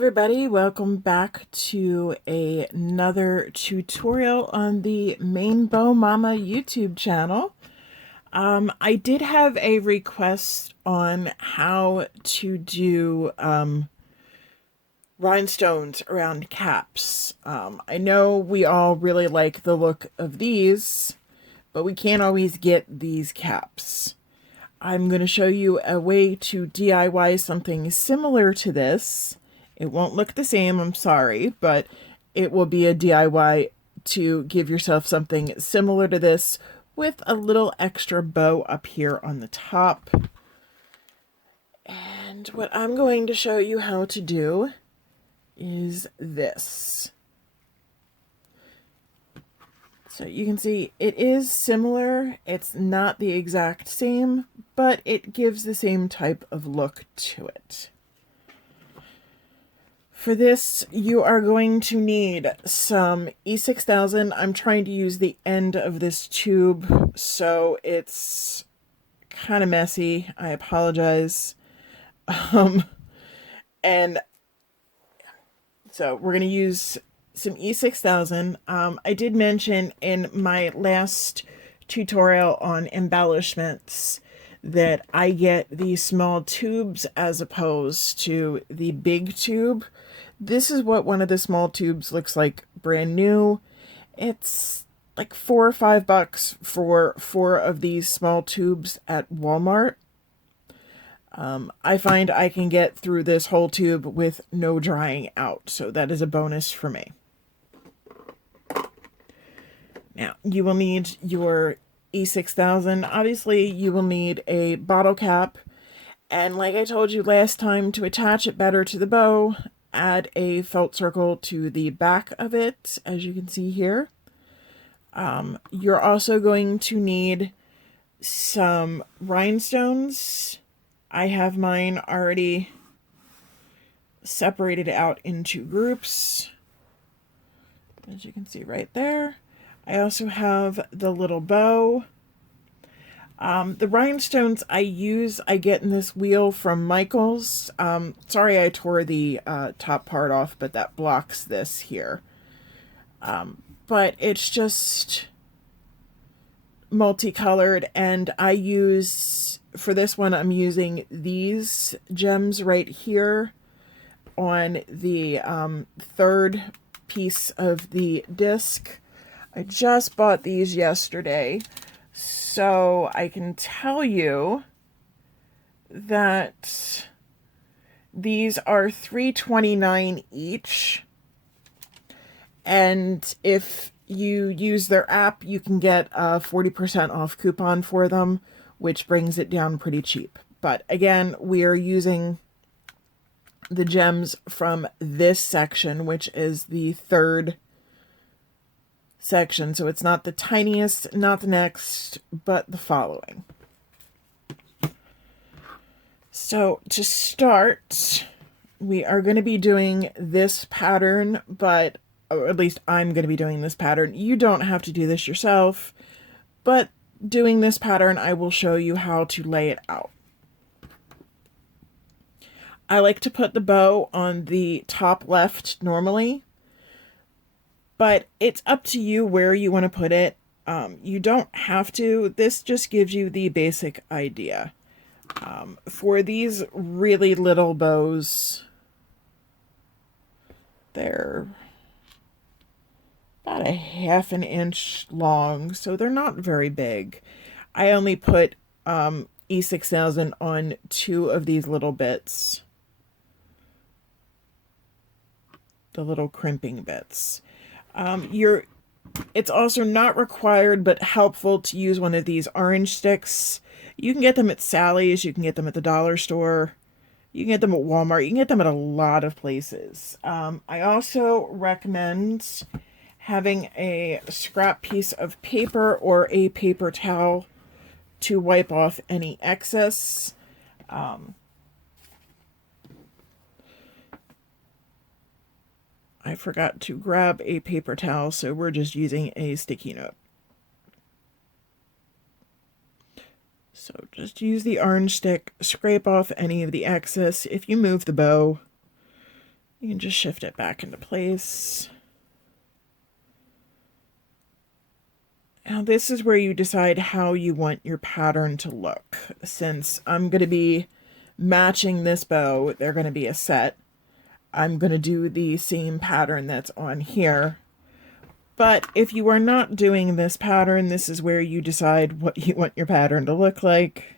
everybody, welcome back to another tutorial on the Mainbow Mama YouTube channel. I did have a request on how to do rhinestones around caps. I know we all really like the look of these, but we can't always get these caps. I'm going to show you a way to DIY something similar to this. It won't look the same, I'm sorry, but it will be a DIY to give yourself something similar to this with a little extra bow up here on the top. And what I'm going to show you how to do is this. So you can see it is similar. It's not the exact same, but it gives the same type of look to it. For this, you are going to need some E6000. I'm trying to use the end of this tube, so it's kind of messy. I apologize. And so we're going to use some E6000. I did mention in my last tutorial on embellishments that I get these small tubes as opposed to the big tube. This is what one of the small tubes looks like brand new. It's like $4 or $5 for 4 of these small tubes at Walmart. I find I can get through this whole tube with no drying out, so that is a bonus for me. Now, you will need your E6000. Obviously, you will need a bottle cap. And like I told you last time, to attach it better to the bow, add a felt circle to the back of it, as you can see here. You're also going to need some rhinestones. I have mine already separated out into groups, as you can see right there. I also have the little bow. The rhinestones I get in this wheel from Michael's. Sorry I tore the top part off, but that blocks this here. But it's just multicolored, and I use, for this one, I'm using these gems right here on the third piece of the disc. I just bought these yesterday, so I can tell you that these are $3.29 each. And if you use their app, you can get a 40% off coupon for them, which brings it down pretty cheap. But again, we are using the gems from this section, which is the third section. So it's not the tiniest, not the next, but the following. So to start, we are going to be doing this pattern, but or at least I'm going to be doing this pattern. You don't have to do this yourself, but doing this pattern, I will show you how to lay it out. I like to put the bow on the top left normally, but it's up to you where you want to put it. You don't have to. This just gives you the basic idea. For these really little bows, they're about a ½ an inch long, so they're not very big. I only put E6000 on 2 of these little bits, the little crimping bits. It's also not required but helpful to use one of these orange sticks. You can get them at Sally's, you can get them at the dollar store, you can get them at Walmart, you can get them at a lot of places. I also recommend having a scrap piece of paper or a paper towel to wipe off any excess. I forgot to grab a paper towel, so we're just using a sticky note. So just use the orange stick, scrape off any of the excess. If you move the bow, You can just shift it back into place. Now this is where you decide how you want your pattern to look. Since I'm going to be matching this bow, they're going to be a set. I'm going to do the same pattern that's on here. But if you are not doing this pattern, this is where you decide what you want your pattern to look like.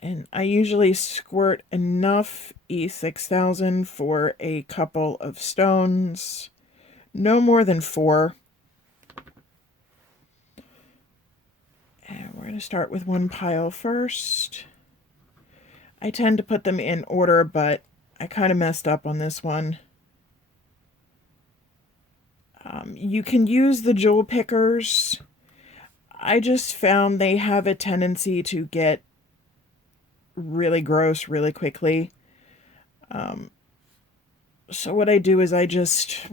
And I usually squirt enough E6000 for a couple of stones. No more than 4. And we're going to start with one pile first. I tend to put them in order, but I kind of messed up on this one. You can use the jewel pickers. I just found they have a tendency to get really gross really quickly. So what I do is I just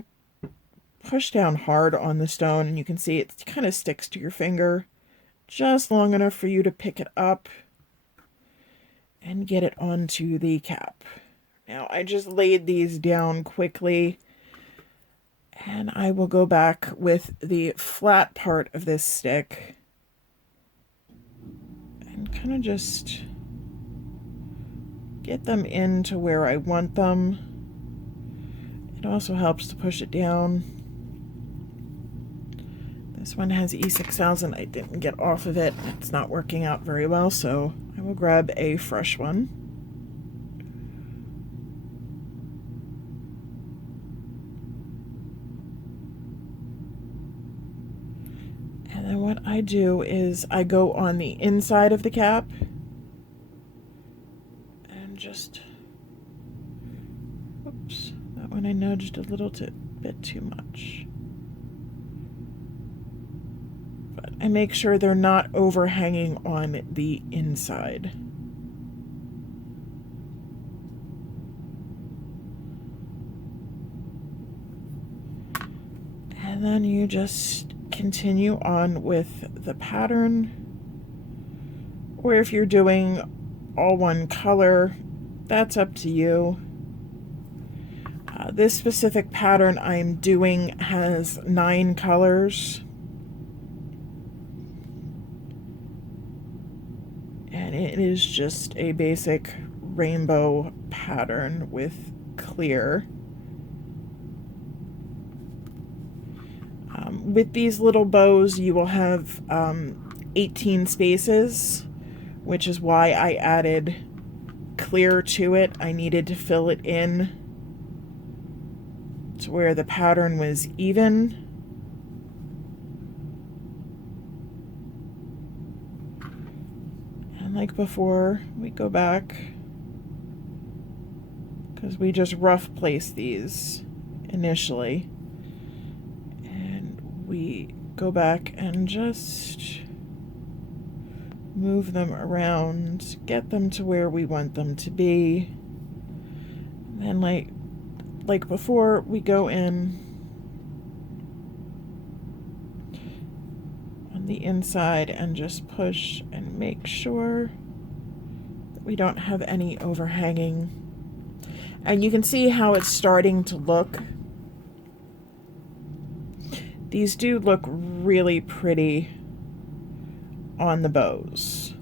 push down hard on the stone, and you can see it kind of sticks to your finger just long enough for you to pick it up and get it onto the cap. Now I just laid these down quickly, and I will go back with the flat part of this stick and kind of just get them into where I want them. It also helps to push it down. This one has E6000. I didn't get off of it. It's not working out very well, so I will grab a fresh one. And then what I do is I go on the inside of the cap and just, whoops, that one I nudged a little bit too much. But I make sure they're not overhanging on the inside. And then you just continue on with the pattern. Or if you're doing all one color, that's up to you. This specific pattern I'm doing has 9 colors. And it is just a basic rainbow pattern with clear. With these little bows, you will have 18 spaces, which is why I added clear to it. I needed to fill it in to where the pattern was even. And like before, we go back, because we just rough place these initially. We go back and just move them around, get them to where we want them to be. And like before, we go in on the inside and just push and make sure that we don't have any overhanging. And you can see how it's starting to look. These do look really pretty on the bows.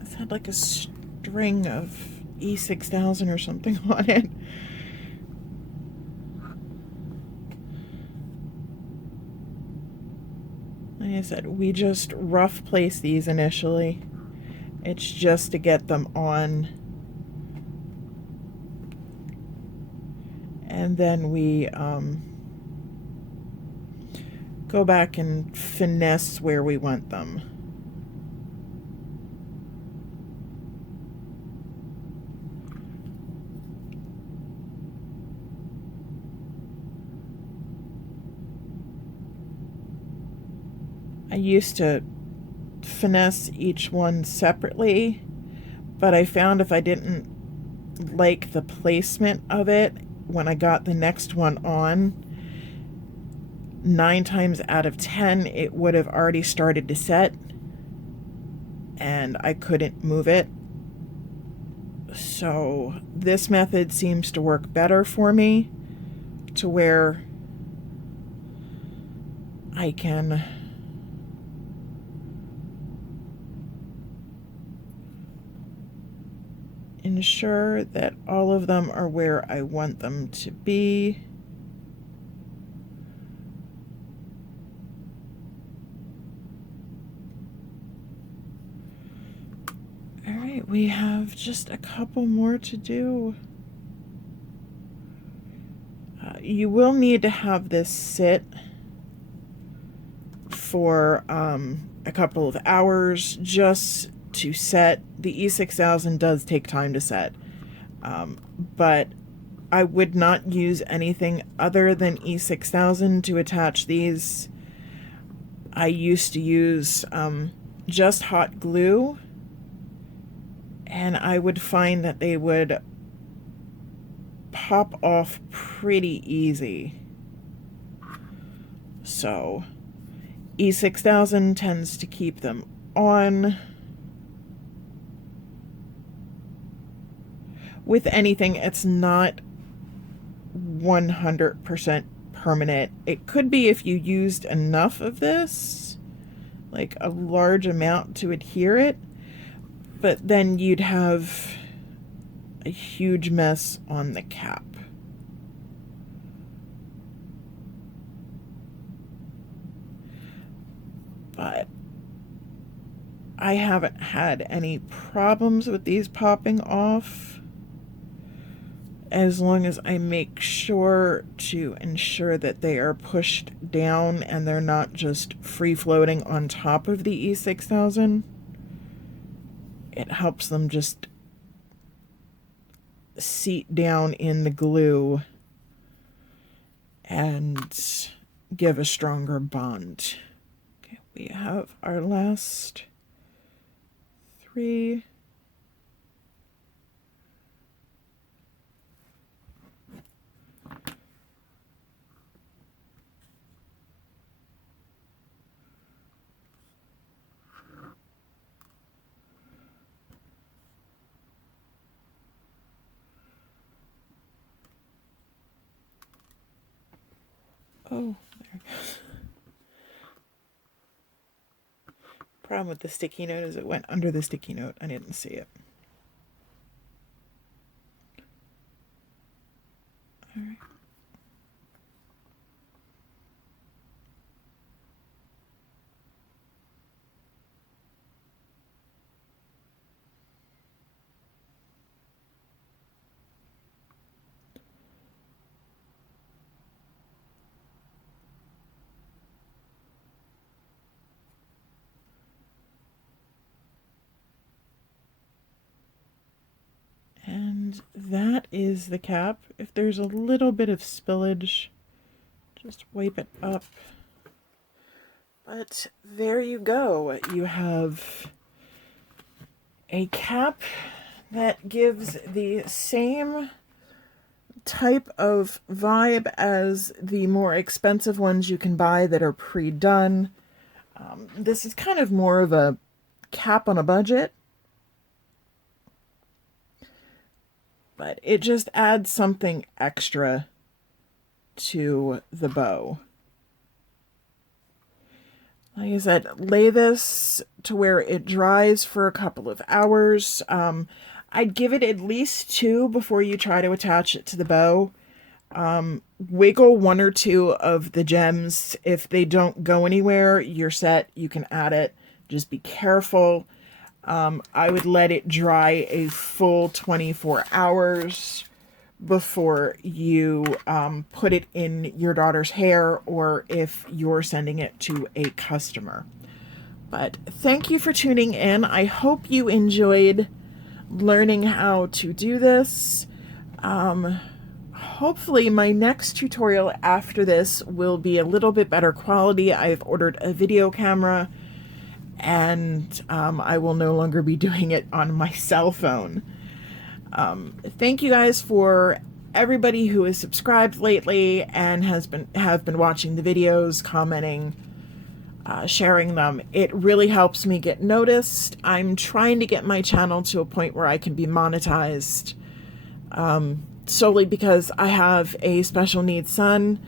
This had like a string of E6000 or something on it. Like I said, we just rough place these initially. It's just to get them on. And then we go back and finesse where we want them. I used to finesse each one separately, but I found if I didn't like the placement of it when I got the next one on, 9 times out of 10 it would have already started to set and I couldn't move it. So this method seems to work better for me, to where I can ensure that all of them are where I want them to be. All right, we have just a couple more to do. You will need to have this sit for a couple of hours just to set. The E6000 does take time to set, but I would not use anything other than E6000 to attach these. I used to use just hot glue, and I would find that they would pop off pretty easy. So E6000 tends to keep them on. With anything, it's not 100% permanent. It could be if you used enough of this, like a large amount to adhere it, but then you'd have a huge mess on the cap. But I haven't had any problems with these popping off, as long as I make sure to ensure that they are pushed down and they're not just free floating on top of the E6000. It helps them just seat down in the glue and give a stronger bond. Okay, we have our last 3. Oh, there it goes. Problem with the sticky note is it went under the sticky note. I didn't see it. All right. And that is the cap. If there's a little bit of spillage, just wipe it up. But there you go. You have a cap that gives the same type of vibe as the more expensive ones you can buy that are pre-done. This is kind of more of a cap on a budget, but it just adds something extra to the bow. Like I said, lay this to where it dries for a couple of hours. I'd give it at least 2 before you try to attach it to the bow. Wiggle 1 or 2 of the gems. If they don't go anywhere, you're set. You can add it. Just be careful. I would let it dry a full 24 hours before you put it in your daughter's hair, or if you're sending it to a customer. But thank you for tuning in. I hope you enjoyed learning how to do this. Hopefully my next tutorial after this will be a little bit better quality. I've ordered a video camera, and I will no longer be doing it on my cell phone. Thank you guys for everybody who has subscribed lately and have been watching the videos, commenting, sharing them. It really helps me get noticed. I'm trying to get my channel to a point where I can be monetized, solely because I have a special needs son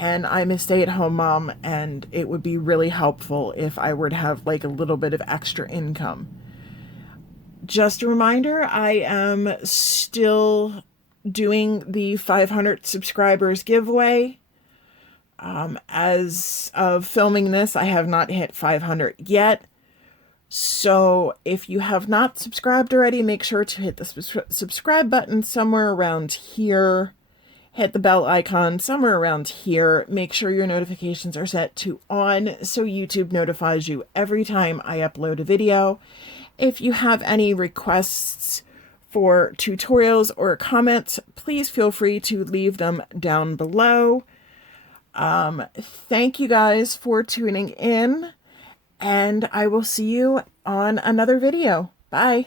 and I'm a stay-at-home mom, and it would be really helpful if I were to have like a little bit of extra income. Just a reminder, I am still doing the 500 subscribers giveaway. As of filming this, I have not hit 500 yet. So if you have not subscribed already, make sure to hit the subscribe button somewhere around here. Hit the bell icon somewhere around here. Make sure your notifications are set to on so YouTube notifies you every time I upload a video. If you have any requests for tutorials or comments, please feel free to leave them down below. Thank you guys for tuning in, and I will see you on another video. Bye.